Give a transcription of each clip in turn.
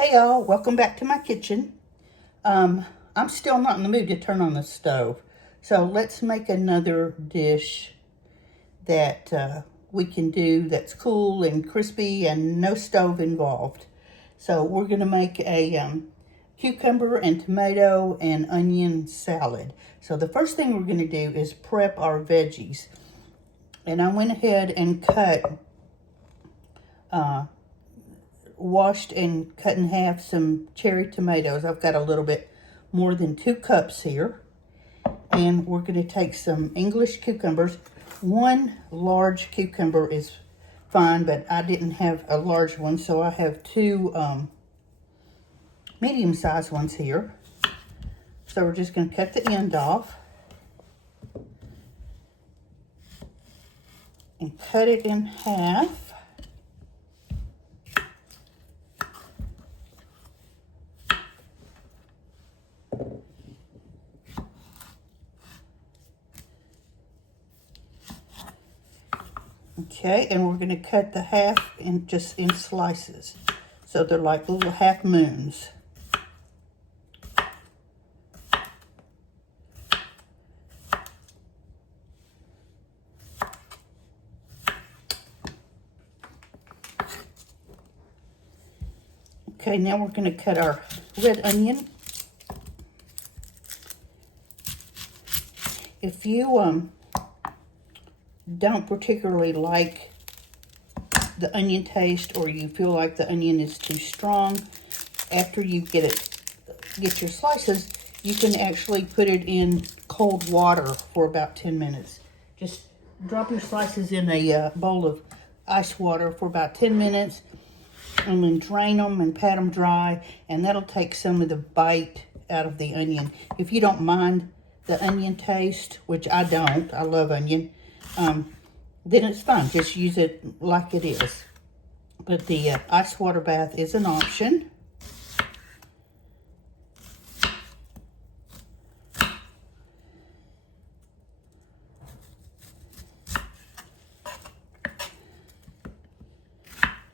Hey y'all, welcome back to my kitchen. I'm still not in the mood to turn on the stove. So let's make another dish that we can do that's cool and crispy and no stove involved. So we're gonna make a cucumber and tomato and onion salad. So the first thing we're gonna do is prep our veggies. And I went ahead and washed and cut in half some cherry tomatoes. I've got a little bit more than 2 cups here. And we're going to take some English cucumbers. 1 large cucumber is fine, but I didn't have a large one, so I have 2 medium-sized ones here. So we're just going to cut the end off and cut it in half. Okay, and we're going to cut the half just in slices. So they're like little half moons. Okay, now we're going to cut our red onion. If you don't particularly like the onion taste, or you feel like the onion is too strong, after you get your slices, you can actually put it in cold water for about 10 minutes. Just drop your slices in a bowl of ice water for about 10 minutes and then drain them and pat them dry, and that'll take some of the bite out of the onion. If you don't mind the onion taste, which I don't, I love onion, then it's fine. Just use it like it is. But the ice water bath is an option.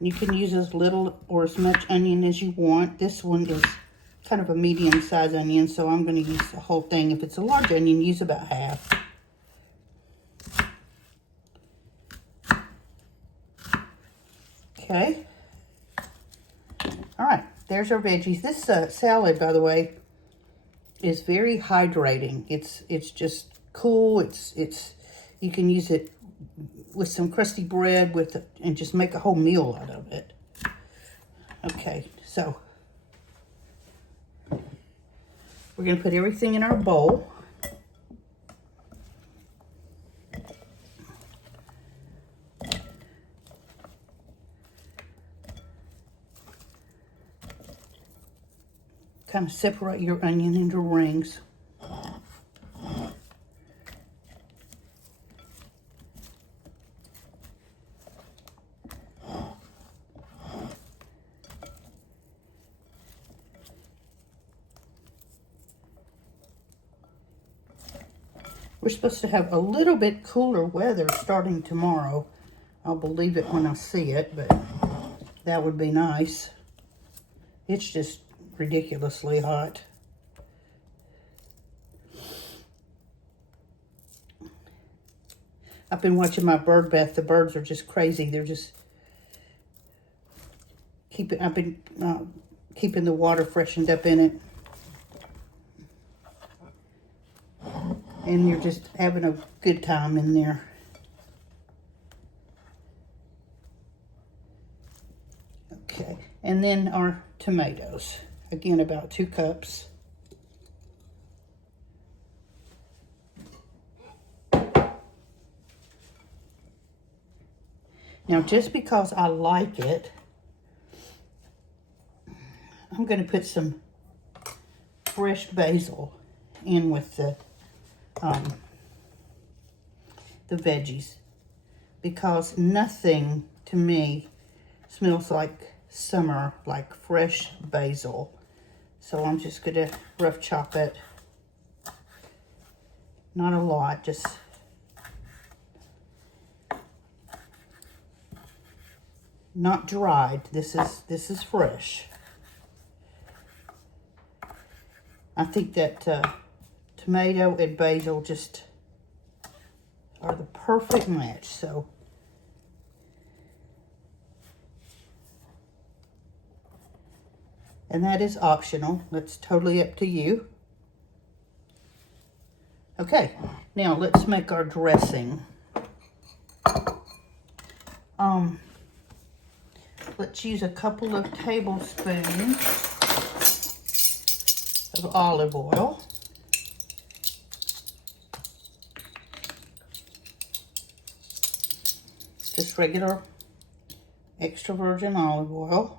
You can use as little or as much onion as you want. This one is kind of a medium-sized onion, so I'm going to use the whole thing. If it's a large onion, use about half. Okay. All right, there's our veggies. This salad, by the way, is very hydrating. It's just cool. It's you can use it with some crusty bread and just make a whole meal out of it. Okay, so we're going to put everything in our bowl. Kind of separate your onion into rings. We're supposed to have a little bit cooler weather starting tomorrow. I'll believe it when I see it, but that would be nice. It's just ridiculously hot. I've been watching my bird bath. The birds are just crazy. They're just I've been keeping the water freshened up in it. And you're just having a good time in there. Okay, and then our tomatoes. Again, about 2 cups. Now, just because I like it, I'm going to put some fresh basil in with the veggies, because nothing to me smells like summer like fresh basil. So I'm just going to rough chop it. Not a lot, just not dried. This is fresh. I think that tomato and basil just are the perfect match. So and that is optional. That's totally up to you. Okay, now let's make our dressing. Let's use a couple of tablespoons of olive oil. Just regular extra virgin olive oil.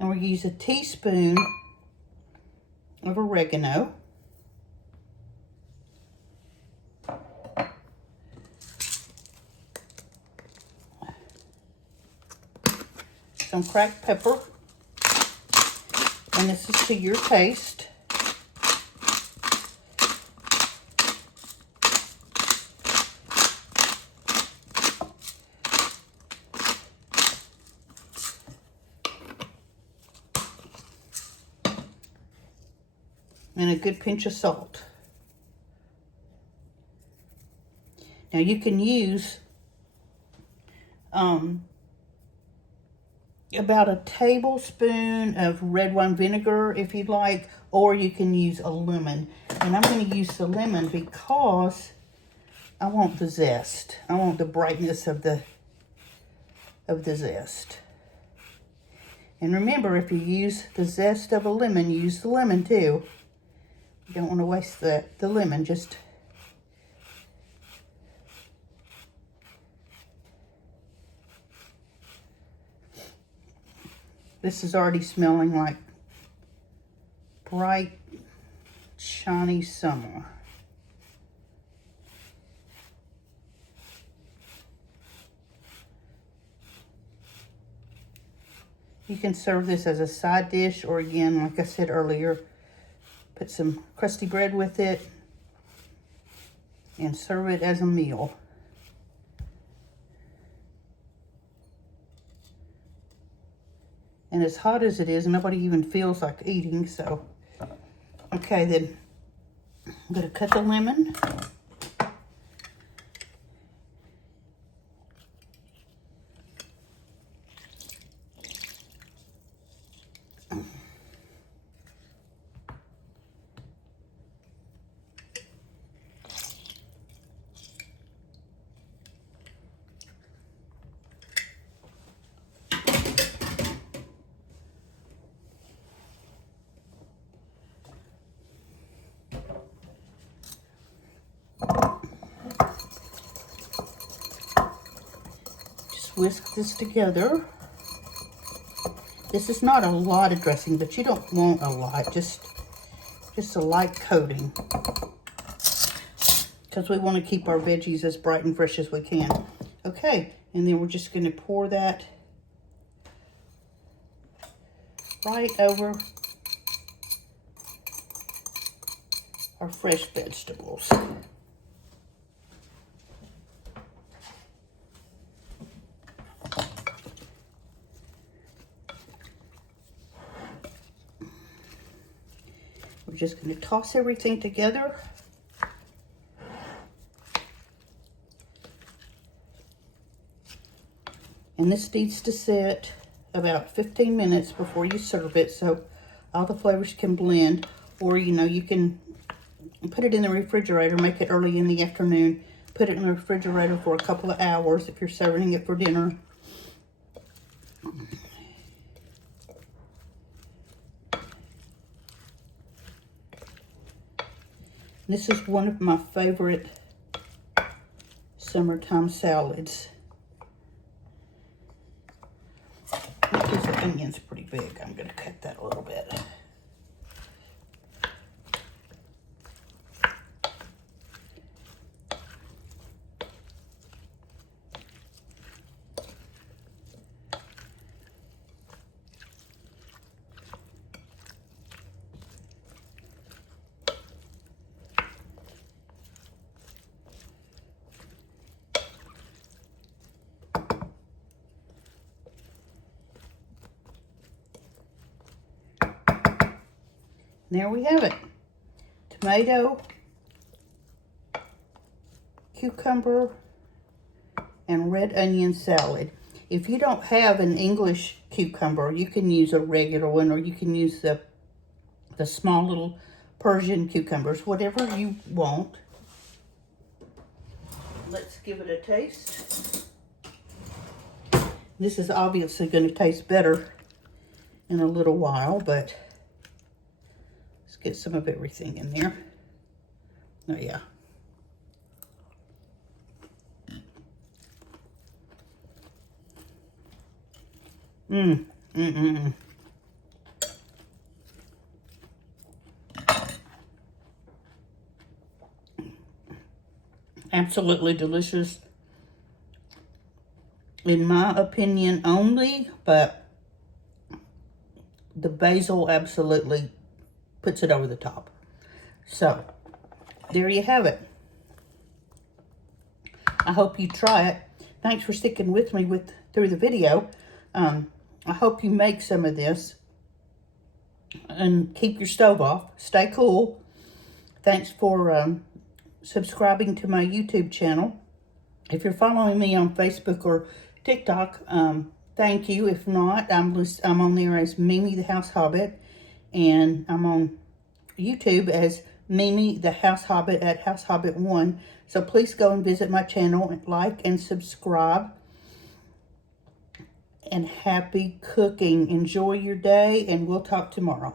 And we'll use a teaspoon of oregano. Some cracked pepper. And this is to your taste. And a good pinch of salt. Now you can use about a tablespoon of red wine vinegar if you'd like, or you can use a lemon. And I'm going to use the lemon because I want the zest. I want the brightness of the zest. And remember, if you use the zest of a lemon, use the lemon too. You don't want to waste the lemon. Just this is already smelling like bright, shiny summer. You can serve this as a side dish, or again, like I said earlier, put some crusty bread with it and serve it as a meal. And as hot as it is, nobody even feels like eating, so. Okay, then I'm gonna cut the lemon. Whisk this together. This is not a lot of dressing, but you don't want a lot, just a light coating, because we want to keep our veggies as bright and fresh as we can. Okay, and then we're just going to pour that right over our fresh vegetables. We're just going to toss everything together. And this needs to sit about 15 minutes before you serve it, so all the flavors can blend. Or, you know, you can put it in the refrigerator, make it early in the afternoon, put it in the refrigerator for a couple of hours if you're serving it for dinner. This is one of my favorite summertime salads. These onion's pretty big. I'm going to cut that a little bit. There we have it. Tomato, cucumber, and red onion salad. If you don't have an English cucumber, you can use a regular one, or you can use the small little Persian cucumbers, whatever you want. Let's give it a taste. This is obviously going to taste better in a little while, but let's get some of everything in there. Oh yeah. Absolutely delicious, in my opinion only, but the basil absolutely puts it over the top. So, there you have it. I hope you try it. Thanks for sticking with me through the video. I hope you make some of this and keep your stove off. Stay cool. Thanks for subscribing to my YouTube channel. If you're following me on Facebook or TikTok, thank you. If not, I'm on there as Mimi the House Hobbit, and I'm on YouTube as Mimi the House Hobbit at House Hobbit 1. So please go and visit my channel and like and subscribe. And happy cooking. Enjoy your day, and we'll talk tomorrow.